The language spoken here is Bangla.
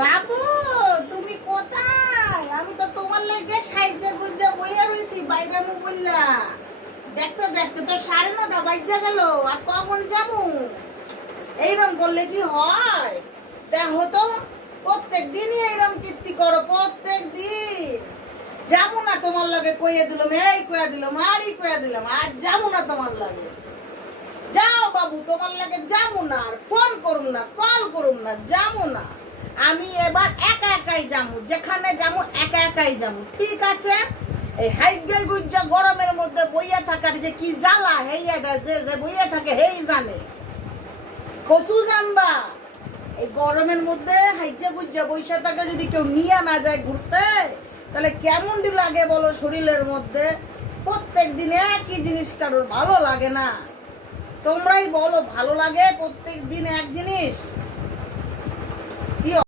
বাবু তুমি কোথায়? আমি তো তোমার লেগে সাইজে গুজে বইয়া রইছি বাইরে মু বললা। দেখতে দেখতে তো 9:30 বাজে গেল, আর কখন যাবো? এইরকম করলে কি হয়? দেখো তো, প্রত্যেক দিনই এইরকম কীর্তি করো, প্রত্যেক দিন। যাবো না তোমার লাগে, কইয়া দিলাম, এই কইয়া দিলাম, আরই কইয়া দিলাম, আর যাবো না তোমার লাগে। যাও বাবু, তোমার লাগে যাবো না, আর ফোন করুম না, কল করুম না, যাবো না। আমি এবার একা একাই যাবো, যেখানে যাবো একা একাই যাবো, ঠিক আছে? এই হাইগে গুজ্জা গরমের মধ্যে বইয়া থাকার যে কি জ্বালা, হেইয়াটা যে বইয়া থাকে হেই জানে। কচু জানবা, এই গরমের মধ্যে হাইজা গুজ্জা বইসা থাকা যদি কেউ নিয়ে না যায় ঘুরতে, তাহলে কেমন লাগে বলো শরীরের মধ্যে? প্রত্যেক দিন একই জিনিস কারোর ভালো লাগে না? তোমরাই বলো, ভালো লাগে প্রত্যেক দিন এক জিনিস?